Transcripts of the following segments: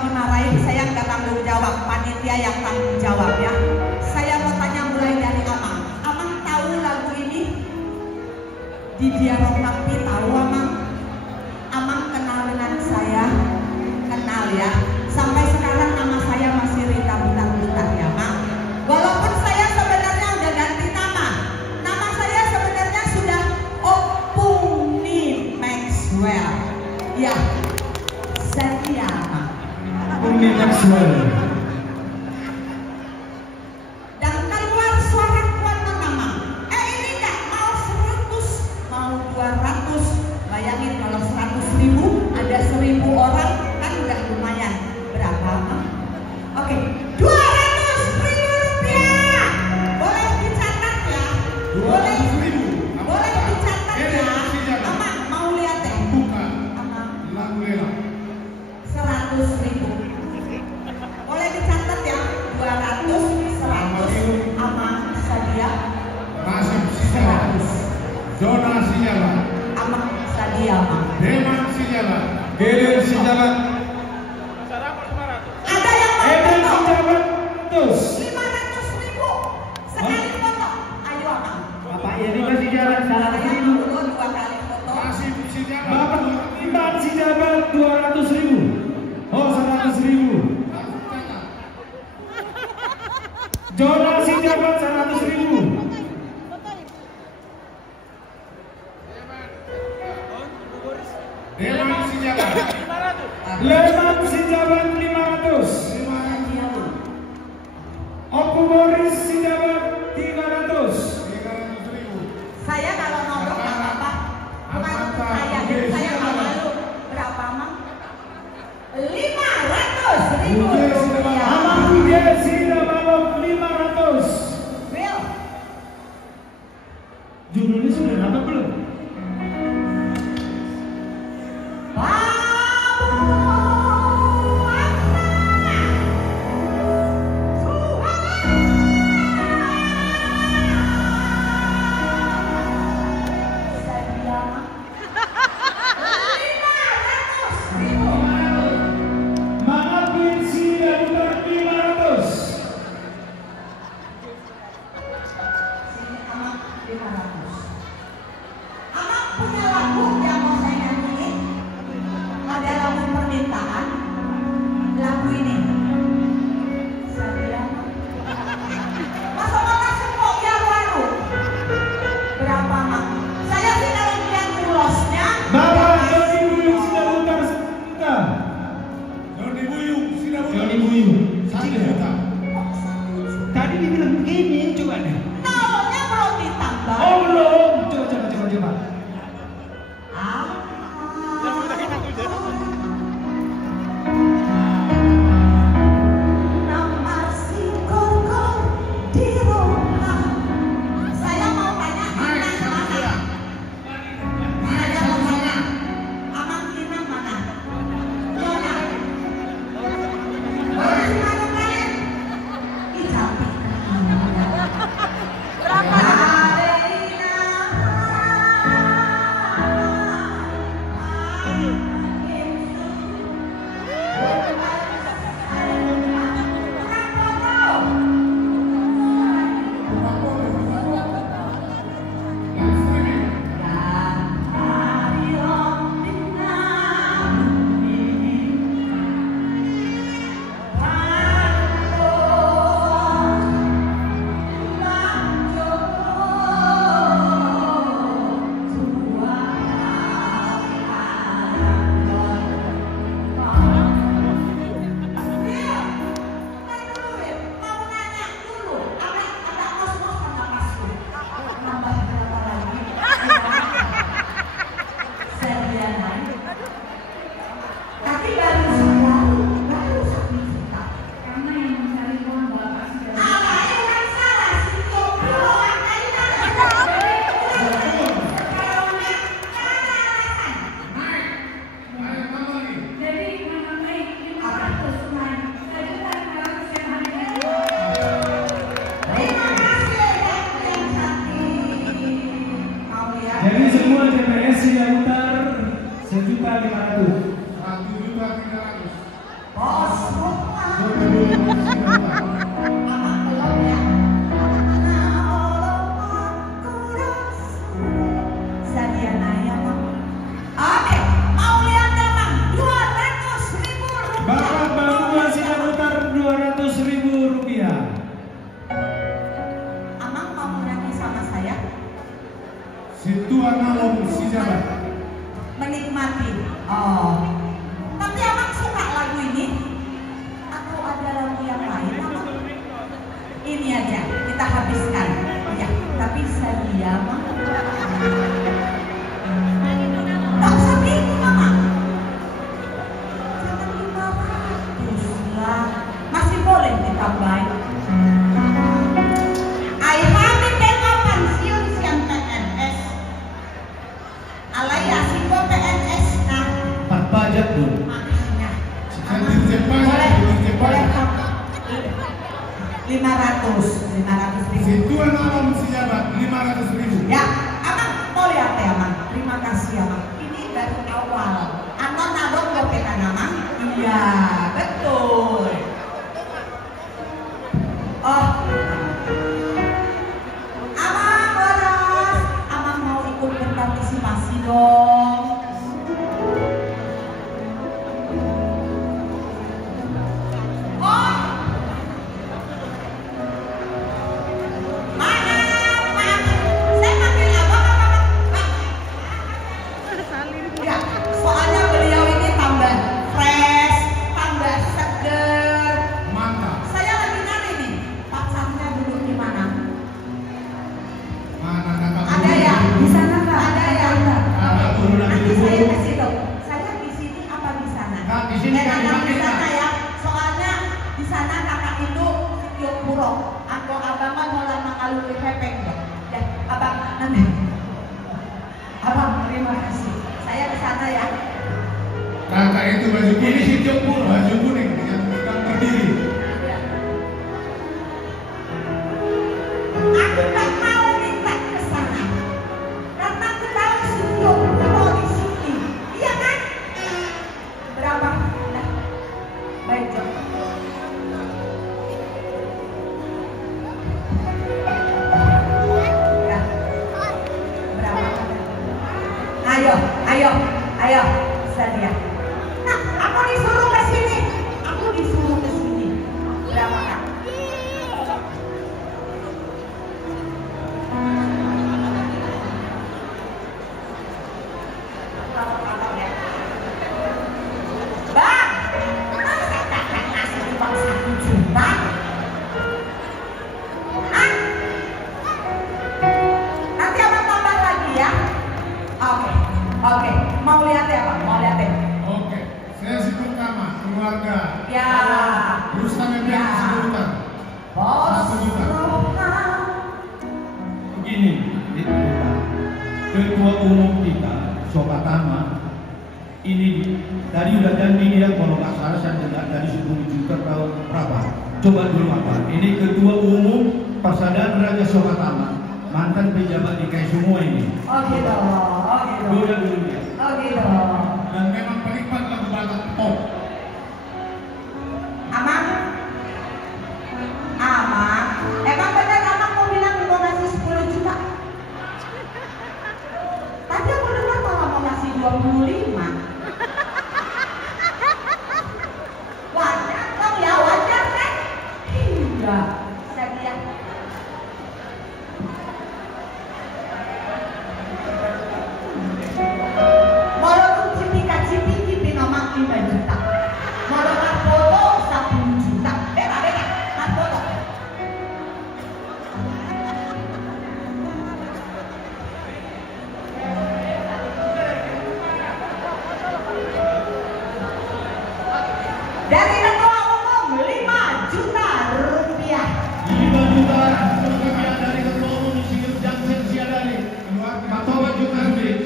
dimarahin, saya nggak tanggung jawab, panitia yang tanggung jawab ya. Saya mau tanya mulai dari Amang. Amang tahu lagu ini? Di Dialog Tapi tahu Amang? Amang kenal dengan saya? Kenal ya. Sampai sekarang nama saya masih Rita Butar-Butar ya Amang. Walaupun saya sebenarnya udah ganti nama. Nama saya sebenarnya sudah Opuni Maxwell. Ya, setia Amang. Opuni Maxwell. Dan keluar suara kuat Amang. Ini enggak mau 100, mau 200. Bayangin kalau 100.000 ada 1.000 orang kan udah lumayan. Berapa Amang? Oke, 200.000 rupiah. Boleh dicatat ya. Boleh dicatat ya. Amang mau lihat deh. Amang 100.000. Boleh dicatat ya. 200, 100. Amang Sadia. Zona Sinyala. Amang Sadia Amang. Deman Sinyala. Geden Sijabat. Ada yang mau Geden foto? Sijabat. Terus. 500.000 sekali foto. Ayo Amang. Bapak ini masih jalan salah Saya dulu. dulu 2 kali foto. Masih Sinyala. Bapak Iman Sijabat 200.000. Oh 100.000. Jona Sijabat 100.000. Deman Sinyala. Leman Sijabat 500. Oku Boris Sijabat 300. 300.000. Saya kalau nongkrong nggak apa-apa. Bukan untuk saya, jadi saya nggak malu. Berapa Amang? 500.000 rupiah. Amang Desi Dabalok 500. Will, Judulnya sudah dapat belum? Mangat Binsi dan Utar 500. Amang punya lagu yang mau saya nyanyiin. Ada lagu permintaan. Lagu ini. Saya masa semua yang baru. Berapa Amang? Saya sih kalau lihat tulosnya. Bapak Joni Buyung sudah Utar 1 juta. Joni Buyung. Joni Buyung 1 juta. Tadi dibilang begini, coba deh. Nolnya belum ditambah. Oh belum. Coba. Masih kokoh di rumah. Saya mau tanya Inang mana? Saya mau tanya Amang Inang mana? Nona. Masih mana kalian? Ih cantik. Berapa? Jadi semua TPS Sidalutar 1.500.000. 1.300.000. Bos. Situan Alom Sijabat. Menikmati. Oh. Tapi abang suka lagu ini? Atau ada lagu yang lain abang? Ini aja kita habiskan. Ya, tapi saya mah. Tak usah bingung mama. Jangan 500 lah. Masih boleh ditambahin. I have tengok pensiun siang PNS. Alaya siko PNS nah. Pak pajak dulu. Makanya. Boleh. 500 ribu. Situan Alom Sijabat 500.000. Ya, abang mau lihat ya abang. Terima kasih abang. Ini baru awal. Anon abang mau pegang nama? Iya, betul. Oh, abang waras, abang mau ikut berpartisipasi dong. Oh, maaf, saya panggil abang apa? Ya, soalnya beliau ini tambah fresh, tambah seger. Mantap. Saya lagi nyari nih, pacarnya duduk di mana? Mana kakak? Ada ya? Di sana nggak? Ada ya? Kakak turunan Nanti dulu. saya kasih tahu. Saya di sini apa di sana? Kak, di sini kan Kakak di dipanggil, sana Kak. ya. Soalnya di sana kakak itu video puro. Atau abang kan mau lama kalui hepeng ya. Ya, abang nanti. Abang terima kasih. Saya ke sana ya. Kakak itu baju Ini kuning. si Jokpur. Baju kuning yang sedang berdiri. Aku tak mau minta ke sana. Karena aku tahu studio puro di sini. Iya kan? Berapa? Nah, baik Jok. Ya. Berapa? Ayo, Sadia. Nah, aku disuruh ke sini. Berapa Kak? Bang, masa kakak ngasih uang 1 juta? Hah? Nanti abang tambah lagi ya? Oke. Mau lihat ya bang? Mau lihat ya? Oke. Saya si pertama keluarga. Ya. Rustam yang Ya. sebutan. Bos 1 juta. Rohman. Begini, ketua umum kita, Sobat Tama, ini dari udah janji dia kalau nggak salah saya dengar dari 10 juta tahun berapa? Coba dulu apa? Ini ketua umum Persaudaraan Raja Sobat Tama, mantan pejabat DKI semua ini. Oh gitu. Udah dulu dia. Oh gitu. Dan memang penikmat lagu Batak pop. Amang? Emang benar Amang mau bilang mau ngasih 10 juta? Tadi aku dengar malah mau ngasih 25. Wajar dong ya, wajar kan? Iya, Sadia. Molo cipika-cipiki pinomak 5 juta. Molo foto 10 juta. Beda, mas foto. Dari ketua umum 5 juta rupiah. 5 juta rupiah dari ketua umum Insinyur Jansen Siadari. Keluarga. 14 juta rupiah.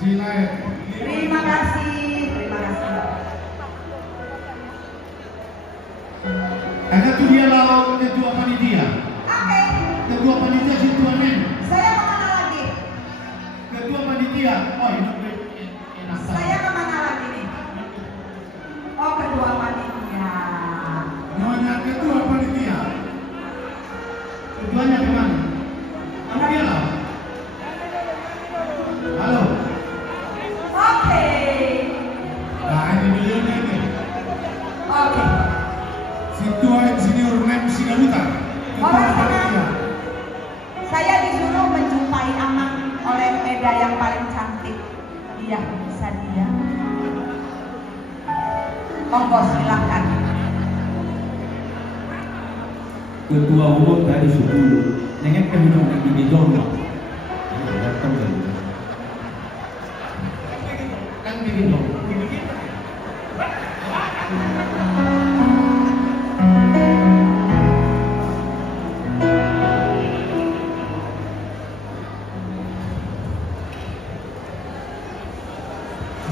Silaet. Terima kasih. Karena itu dia lawan ketua panitia. Oke, Ketua panitia si Tuan Nen. saya kemana lagi? Ketua panitia. Oh ini enak. Saya kemana lagi nih? Oh, kedua panitia. Nyonya ketua panitia. Ketuanya kemana? Kamu dia lah. Halo. Oke. Nah ini beliaunya ini. Oke. Situa Insinyur Nem Sigaluta. Ketua Orang sana. panitia. Saya di Monggo silakan. Ketua umum dari suku nengen kehidupan yang di Jomba. Datang kan begitu.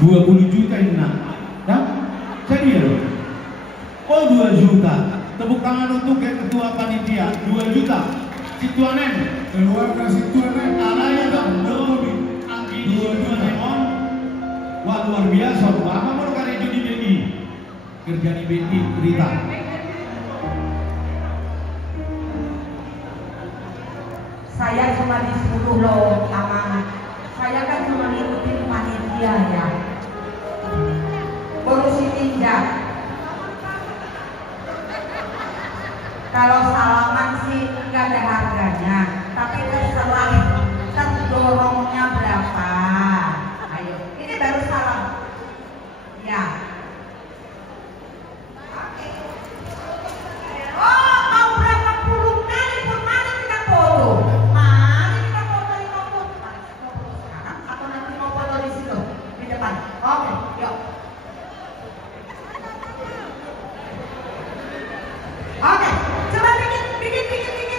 20 juta ini nak, ya? Serius loh. Oh 2 juta. Tepuk tangan untuk ketua panitia. 2 juta. Situanen. Keluarga Situanen. Alanya dong. Angki di Situanen. Wah luar biasa. Apa mau kerja di BI? Kerja di BI Rita. Saya cuma disuruh loh sama saya kan cuma ngikutin panitia ya. Urusin tindak. Kalau salaman sih nggak ada harganya, tapi terserah terdorongnya berapa. Ayo, ini baru salam. Ya. Oh, mau berapa puluh kali pun mari kita foto. Mari kita foto di foto. Sekarang atau nanti mau foto di situ di depan. Oke, yuk. Oke, coba bikin.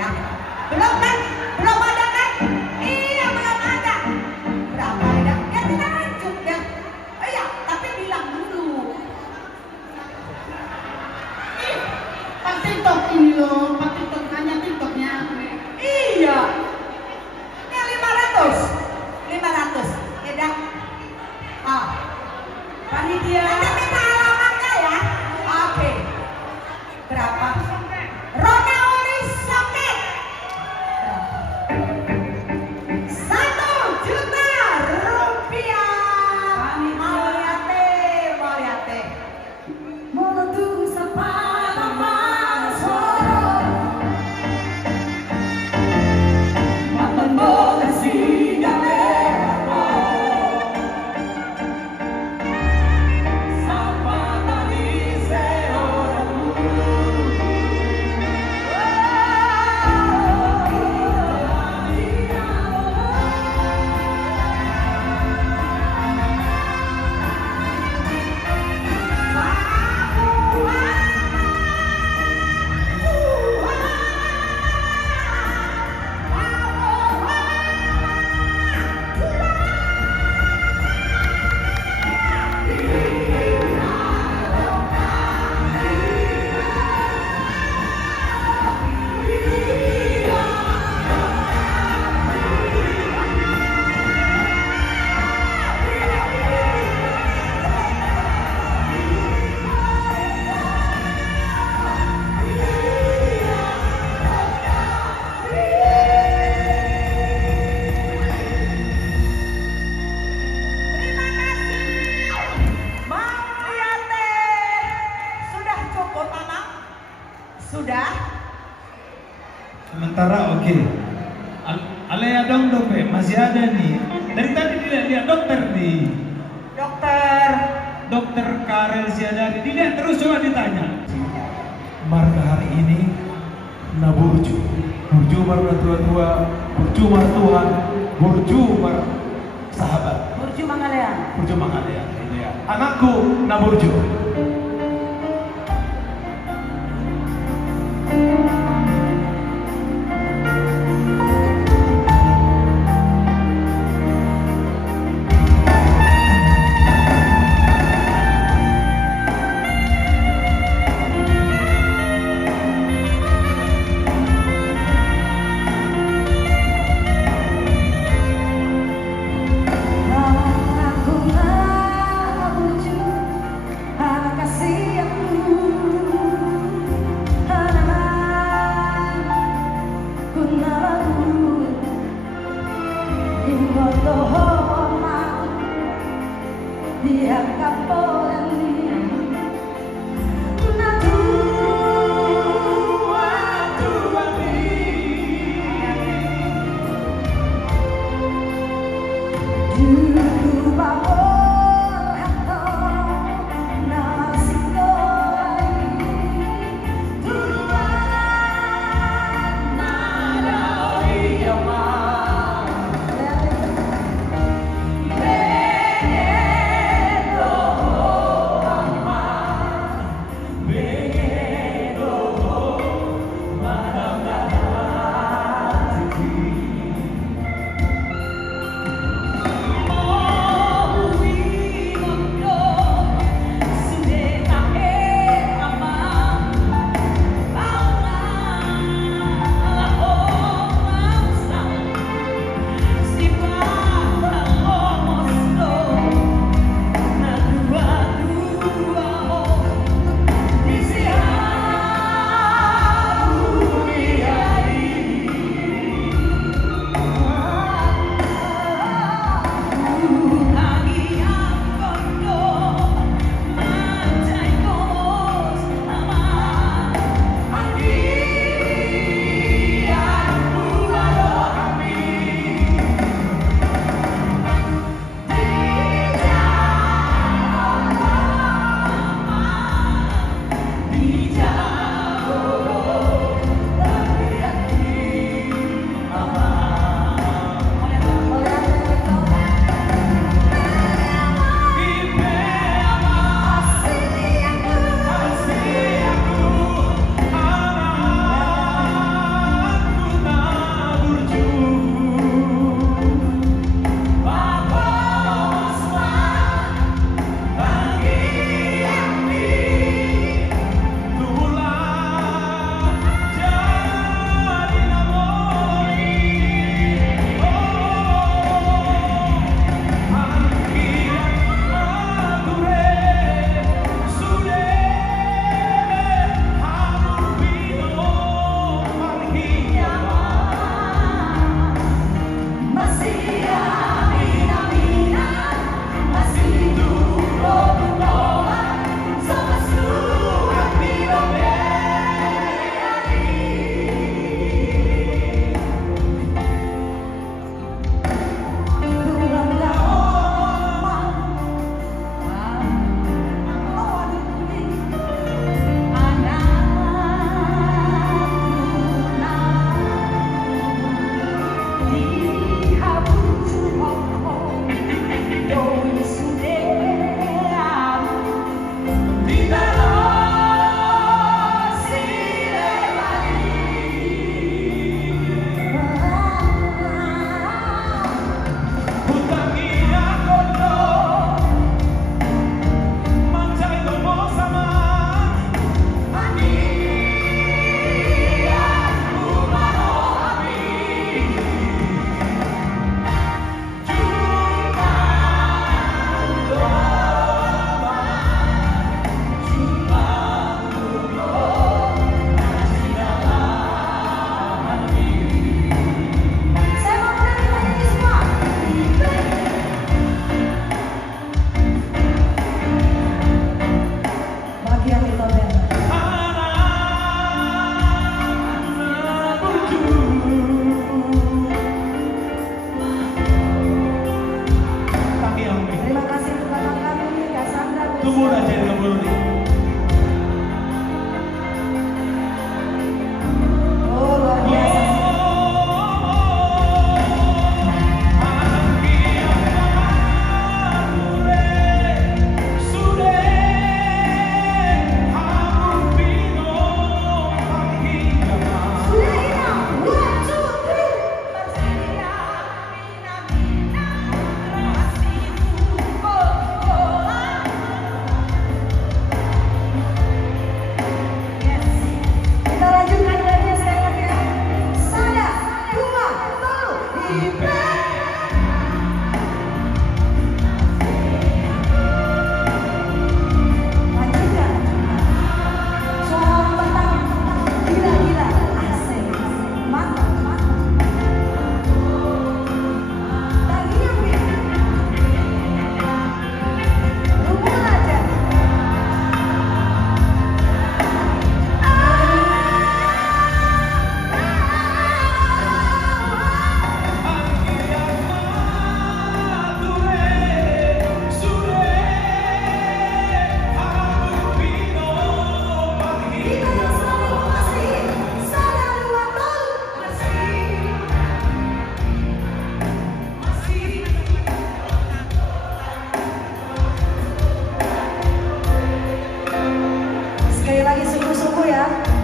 ya. Belum kan? Belum ada kan? Iya belum ada. Berapa ya? Ya kita lanjut ya. Oh iya, tapi bilang dulu. Pak TikTok ini loh, Pak TikTok hanya TikToknya. Iya. Ini 500. Ya dah. Ah. Panitia. Nanti minta alamatnya ya. Oke. Berapa? Rona Uli Soket. 1 juta rupiah. Mau lihat teh. Mulut sapa nama soro. Makan boleh sih gawe. Sudah? Sementara oke. Alea dong dope, masih ada nih. Dari tadi dilihat dokter nih. Dokter Karel Siadari, dilihat terus coba ditanya. Marga hari ini Naburju. Burju marga tua-tua, burju mar Tuhan, burju mar sahabat. Burju Mangalean. Burju Mangalean. Ini ya. Anakku Naburju. Oh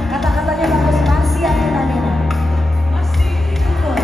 Kata-katanya bagus, masih ada nanya. Masih betul.